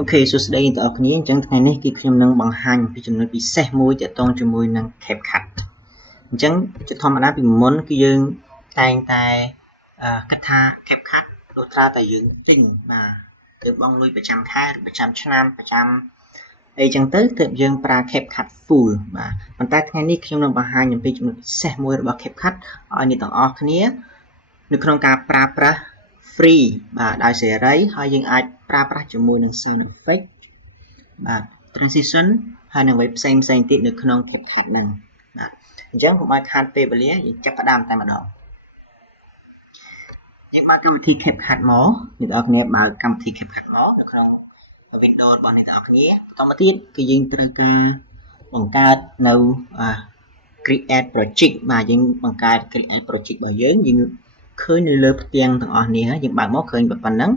Ok, so today in the afternoon, chẳng ngày nay khiខ្ញុំនឹងបង្ហាញពីចំណុចពិសេសមួយទាក់ទងជាមួយនឹង CapCut អញ្ចឹងជាធម្មតាពីមុនគឺយើងតែងតែគិតថា CapCut ដូចថាតែយើងចេញបាទយើងបង់លុយប្រចាំខែឬប្រចាំឆ្នាំប្រចាំអីចឹងទៅទើបយើងប្រើ CapCut full បាទប៉ុន្តែថ្ងៃនេះខ្ញុំនឹងបង្ហាញអំពីចំណុចពិសេសមួយរបស់ CapCut ឲ្យអ្នកទាំងអស់គ្នានៅក្នុងការប្រើប្រាស់ free បាទដោយសេរីហើយយើងអាចប្រើប្រាស់ជាមួយនឹង sound effect បាទ transition ហើយនឹងអ្វីផ្សេងទៀតនៅក្នុង CapCut ហ្នឹងបាទអញ្ចឹងកុំឲ្យខាតពេលវេលាយើងចាប់ផ្ដើមតែម្ដងយើងបើកកម្មវិធី CapCut មកអ្នកនរគ្នាបើកកម្មវិធី CapCut មកនៅក្នុង Windows របស់អ្នកនរគ្នាបន្តមកទៀតគឺយើងត្រូវការបង្កើតនៅcreate project បាទយើងបង្កើត create project របស់យើងឃើញនៅលើផ្ទាំងទាំងអស់នេះយើងបើកមកឃើញប៉ុណ្ណឹង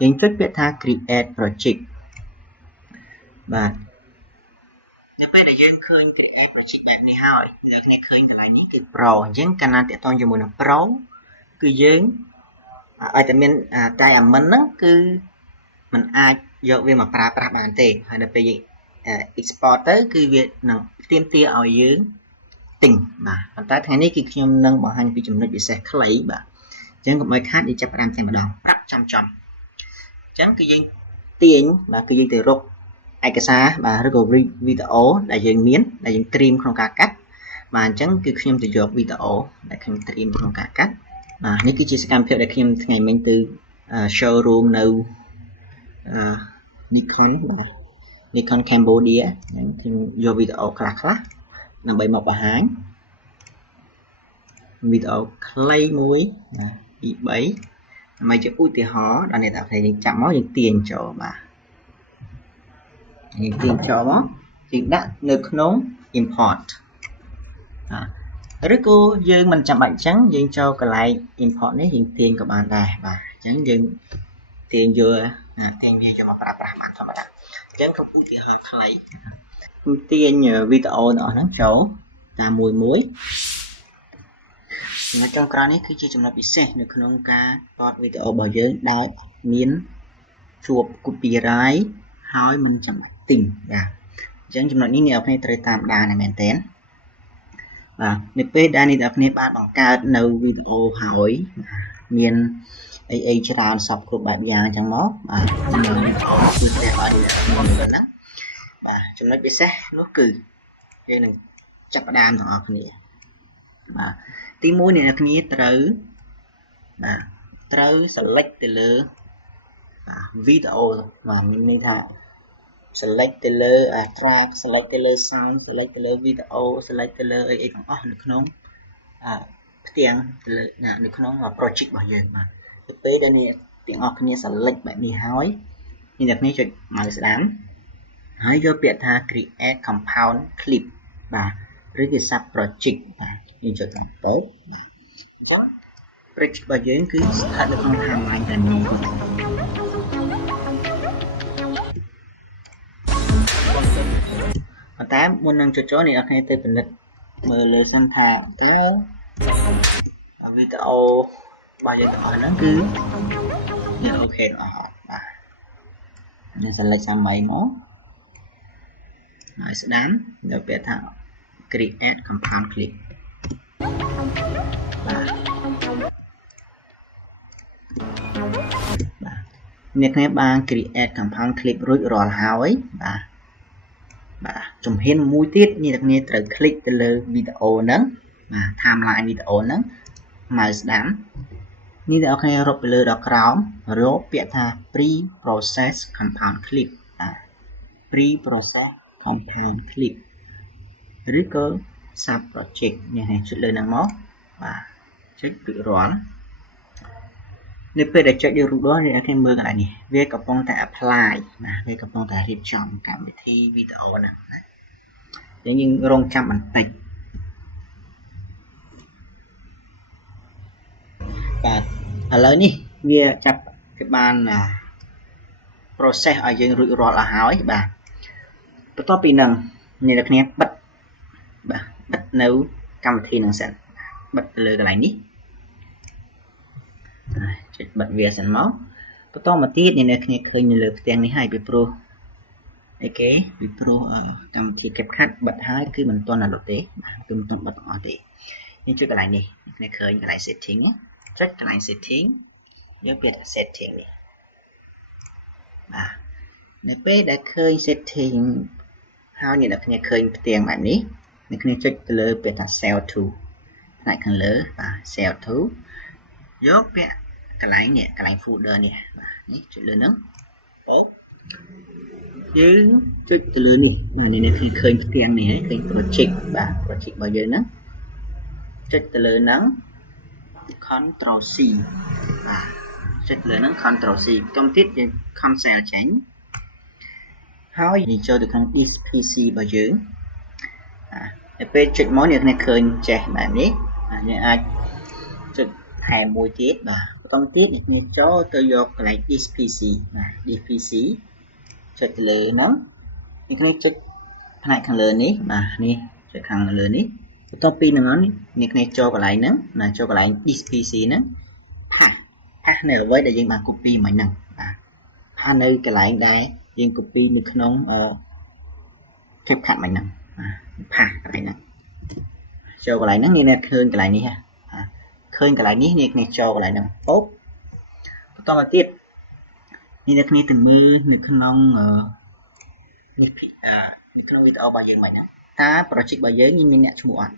យើងចុចពាក្យថា create project បាទនៅពេលដែលយើងឃើញ create project បែបនេះហើយអ្នកនរឃើញកន្លែងនេះគឺ pro អញ្ចឹងកាលណាតកតងជាមួយនឹង pro គឺយើងឲ្យតែមានតែ admin ហ្នឹងគឺมันអាចយកវាមកប្រើប្រាស់បានទេហើយដល់ពេលយើង export ទៅគឺវានឹងទាមទារឲ្យយើងទិញបាទប៉ុន្តែថ្ងៃនេះគឺខ្ញុំនឹងបង្ហាញពីចំណុចពិសេសខ្លីបាទអញ្ចឹងកុំឲ្យខាតយើងចាប់ផ្ដើមតែម្ដងប្រាប់ចំអញ្ចឹងគឺយើងទាញបាទគឺយើងទៅរកឯកសារបាទឬក៏វីដេអូដែលយើងមានដែលយើងត្រៀមក្នុងការកាត់បាទអញ្ចឹងគឺខ្ញុំទៅយកវីដេអូដែលខ្ញុំត្រៀមក្នុងការកាត់បាទនេះគឺជាសកម្មភាពដែលខ្ញុំថ្ងៃមិញទៅ showroom នៅNikon បាទ Nikon Cambodia អញ្ចឹងខ្ញុំយកវីដេអូខ្លះដើម្បីមកបង្ហាញវីដេអូខ្លីមួយណា2 3ដើម្បីជាឧទាហរណ៍ដល់អ្នកទាំងអស់គ្នាយើងចាប់មកយើងទាញចូលបាទយើងទាញចូលមកយើងដាក់នៅក្នុង import ឬក៏យើងមិនចាំបាច់អញ្ចឹងយើងចូលកន្លែង import នេះយើងទាញក៏បានដែរបាទអញ្ចឹងយើងទាញយកវាយកមកប្រើប្រាស់បានធម្មតាអញ្ចឹងក្នុងឧទាហរណ៍ខ្លីខ្ញុំទាញវីដេអូទាំងអស់ហ្នឹងចូលតាមមួយនៅចុងក្រោយនេះគឺជាចំណុចពិសេសនៅក្នុងការថតវីដេអូរបស់យើងដោយអត់មានជួប copyright ហើយមិនចាំបាច់ទិញបាទអញ្ចឹងចំណុចនេះអ្នកនរគ្នាត្រូវតាមដានមែនទែនបាទនៅពេលដែលអ្នកនរគ្នាបានបង្កើតនៅវីដេអូហើយមានអីច្រើនសពគ្រប់បែបយ៉ាងអញ្ចឹងមកបាទខ្ញុំគឺតែអត់ហ្នឹងបាទចំណុចពិសេសនោះគឺយើងនឹងចាប់ផ្ដើមទាំងអស់គ្នាបាទទី1អ្នកនរគ្នាត្រូវ select ទៅលើវីដេអូបាទមានន័យថា select ទៅលើ track select ទៅលើ sound select ទៅលើ video select ទៅលើអីទាំងអស់នៅក្នុងផ្ទាំងទៅលើនៅក្នុង project របស់យើងបាទទៅពេលដែលអ្នកទាំងអស់គ្នា select បែបនេះហើយអ្នកគ្នាចុច mouse ស្ដាំហើយយកពាក្យថា create compound clip បាទឬគេ sub project បាទយើងចុចតាមទៅបាទអញ្ចឹង project របស់យើងគឺស្ថិតនៅក្នុង timeline តែមួយប៉ុន្តែមុននឹងចុចចូលអ្នកនរគ្នាទៅពិនិត្យមើលលើសិនថាតើវីដេអូរបស់យើងទាំងអស់ហ្នឹងគឺវាអូខេអត់បាទយើង select សាមីមកហើយស្ដាំដល់ពេលថា create compound clip បាទអ្នកគ្នាបាន create compound clip រួចរាល់ហើយបាទជំហានមួយទៀតអ្នកគ្នាត្រូវ click ទៅលើវីដេអូហ្នឹងបាទ timeline វីដេអូហ្នឹង mouse ស្ដាំនេះអ្នកគ្នារកទៅលើដល់ក្រោមរកពាក្យថា pre-process compound clip pre-process compound clip ឬក៏ sub project នេះចុចលើហ្នឹងមកបាទចុចរួចរាល់នៅពេលដែលចុចយករូបរាល់អ្នកគ្នាមើលកន្លែងនេះវាកំពុងតែ apply បាទវាកំពុងតែរៀបចំកម្មវិធីវីដេអូហ្នឹងណាយើងរងចាំបន្តិចបាទឥឡូវនេះវាចាប់គេបាន process ឲ្យយើងរួចរាល់អស់ហើយបាទបន្ទាប់ពីហ្នឹងអ្នកគ្នាបិទនៅកម្មវិធីហ្នឹងសិនបិទទៅលើកន្លែងនេះចុចបិទវាសិនមកបន្តមកទៀតអ្នកគ្នាឃើញនៅលើផ្ទាំងនេះហើយពីព្រោះ អីគេពីព្រោះកម្មវិធី CapCut បិទហើយគឺមិនទាន់ដល់ទេគឺមិនទាន់បិទទាំងអស់ទេនេះចុចកន្លែងនេះអ្នកឃើញកន្លែង setting ចុចកន្លែង setting យើងពាក្យថា setting នេះបាទនៅពេលដែលឃើញ setting ហើយអ្នកនរគ្នាឃើញផ្ទាំងបែបនេះអ្នកគ្នាចុចទៅលើពាក្យថា cell to ផ្នែកខាងលើបាទ cell to យកពាក្យកន្លែងនេះកន្លែង folder នេះបាទនេះចុចលើហ្នឹងអូយើងចុចទៅលើនេះបាទនេះអ្នកឃើញផ្ទាំងនេះហើយឃើញ project បាទ project របស់យើងហ្នឹងចុចទៅលើហ្នឹង Ctrl C បាទចុចលើហ្នឹង Ctrl C បន្ទាប់ទៀតយើង cancel ចេញហើយយើងចូលទៅខាង this PC របស់យើងដល់ពេលចុចមកអ្នកឃើញចេះបែបនេះយើងអាចចុចថែមមួយទៀតបាទបន្តទៀតនេះចូលទៅយកកន្លែង this PC បាទ this PC ចុចទៅលើហ្នឹងនេះគ្នាចុចផ្នែកខាងលើនេះបាទនេះចុចខាងលើនេះបន្ទាប់ពីហ្នឹងនេះគ្នាចូលកន្លែងហ្នឹងណាចូលកន្លែង this PC ហ្នឹងផាសនៅអ្វីដែលយើងបាន copy មកហ្នឹងបាទផាសនៅកន្លែងដែលយើង copy នៅក្នុងCapCut មកហ្នឹងផាសកន្លែងហ្នឹងចូលកន្លែងហ្នឹងអ្នកឃើញកន្លែងនេះឃើញកន្លែងនេះអ្នកគ្នាចូលកន្លែងហ្នឹងអូបន្តមកទៀតនេះអ្នកគ្នាទៅមើលនៅក្នុងនេះនៅក្នុងវីដេអូរបស់យើងមកហ្នឹងតើ project របស់យើងមានអ្នកឈ្មោះអត់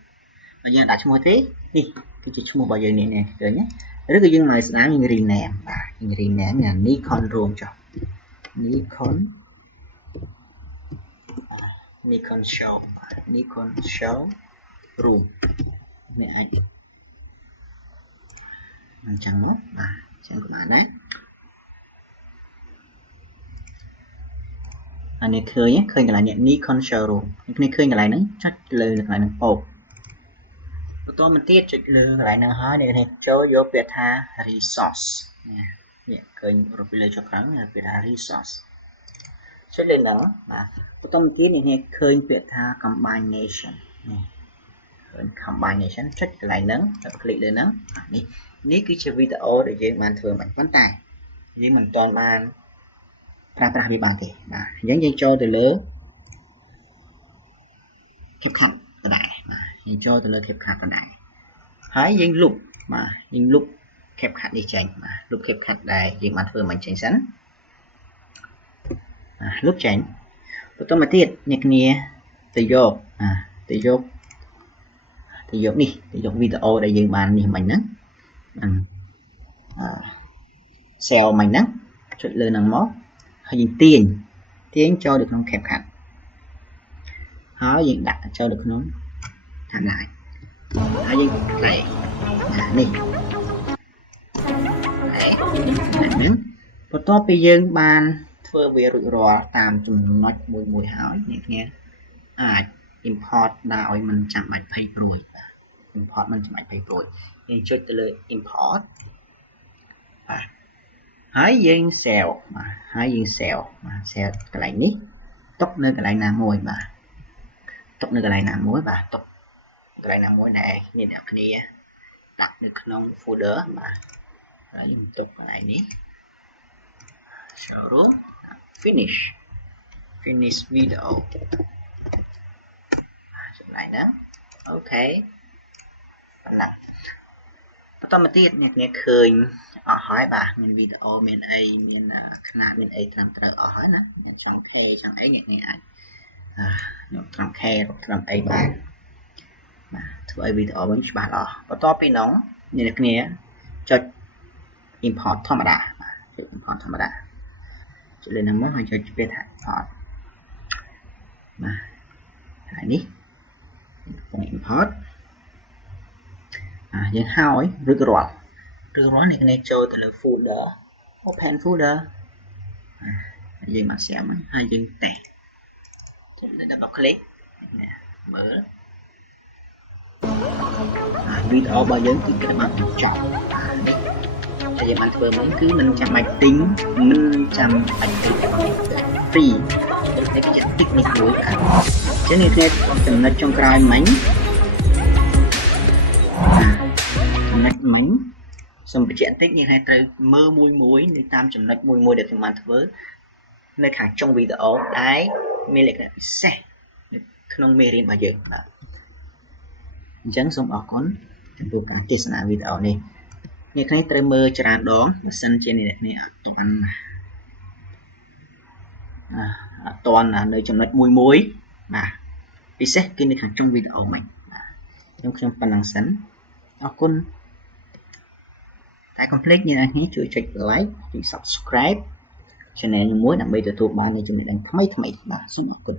បើយើងដាក់ឈ្មោះទេនេះគឺជាឈ្មោះរបស់យើងនេះឃើញទេឬក៏យើងមកស្ដាមយើង rename បាទយើង rename ណា Nikon Room ចុះ Nikon Show បាទ Nikon Show Room នេះអាចអញ្ចឹងមកបាទអញ្ចឹងក៏បានដែរអានេះឃើញកន្លែងនេះ Nikon Showroom នេះឃើញកន្លែងហ្នឹងចុចលើកន្លែងហ្នឹងអូបន្តមកទៀតចុចលើកន្លែងហ្នឹងហើយនេះចូលយកពាក្យថា resource នេះឃើញរូបលើចុះខាងពាក្យថា resource ចុចលើហ្នឹងបាទបន្តមកទៀតនេះឃើញពាក្យថា combination នេះឃើញ combination ចុចកន្លែងហ្នឹងហើយคลิกលើហ្នឹងនេះគឺជាវីដេអូដែលយើងបានធ្វើមកប៉ុន្តែយើងមិនទាន់បានប្រើប្រាស់វាបានទេបាទអញ្ចឹងយើងចូលទៅលើ CapCut ដដែលបាទយើងចូលទៅលើ CapCut ដដែលហើយយើងលុបបាទយើងលុប CapCut នេះចេញបាទលុប CapCut ដែលយើងបានធ្វើមកចេញសិនលុបចេញបន្តមកទៀតអ្នកគ្នាទៅយកទៅយកនេះទៅយកវីដេអូដែលយើងបាននេះមិញហ្នឹងcell មិញហ្នឹងចុចលើហ្នឹងមកហើយយើងទាញចូលទៅក្នុង CapCut ហើយយើងដាក់ចូលទៅក្នុង timeline ហើយយើងផ្លែនេះហ្នឹងបន្ទាប់ពីយើងបានធ្វើវារួចរាល់តាមចំណុចមួយហើយអ្នកគ្នាអាច import ដោយមិនចាំបាច់ភ័យព្រួយ import មិនចាំបាច់ភ័យព្រួយយើងចុចទៅលើ import បាទហើយយើង save បាទហើយយើង save កន្លែងនេះទុកនៅកន្លែងណាមួយបាទទុកនៅកន្លែងណាមួយបាទទុកកន្លែងណាមួយដែលអ្នកគ្នាដាក់នៅក្នុង folder បាទហើយខ្ញុំទុកកន្លែងនេះ showroom finish video ចំណាយណាអូខេប៉ុណ្ណាបន្តមកទៀតអ្នកគ្នាឃើញអស់ហើយបាទមានវីដេអូមានអីមានຂະຫນາດមានអីត្រឹមត្រូវអស់ហើយណាអ្នកចង់ K ចង់អីអ្នកគ្នាអាចត្រឹម K ត្រឹមអីបានបាទធ្វើឲ្យវីដេអូវិញច្បាស់ល្អបន្ទាប់ពីនោះអ្នកគ្នាចុច import ធម្មតាបាទចុច import ធម្មតាចុចលើហ្នឹងមកហើយចុចពាក្យថា import បាទហើយនេះ import យើងហើយរួចរាល់អ្នកគ្នាចូលទៅលើ folder open folder យើងមកស្រាប់ហើយយើងតេស្តចុចលើ double click មើលវីដេអូរបស់យើងគឺគិតបានចប់នេះតែយើងបានធ្វើមកគឺមិនចាំបាច់ទិញមិនចាំបាច់ទិញ free តែគេតិចនេះមួយអញ្ចឹងនេះគឺចំណុចចុងក្រោយមិញសូមបញ្ជាក់បន្តិចនេះឲ្យត្រូវមើលមួយនៅតាមចំណុចមួយដែលខ្ញុំបានធ្វើនៅខាងចុងវីដេអូដែល មានលក្ខណៈពិសេសក្នុងមេរៀនរបស់យើងបាទអញ្ចឹងសូមអរគុណចំពោះការទស្សនាវីដេអូនេះអ្នកគ្នាត្រូវមើលច្រើនដងបើសិនជាអ្នកគ្នាអត់ទាន់នៅចំណុចមួយបាទពិសេសគឺនៅខាងចុងវីដេអូមិញបាទខ្ញុំប៉ុណ្ណឹងសិនអរគុណតែកុំភ្លេចអ្នកគ្នាជួយចុច like ជួយ subscribe channel មួយដើម្បីទទួលបាននូវចំណេះដឹងថ្មីៗបាទសូមអរគុណ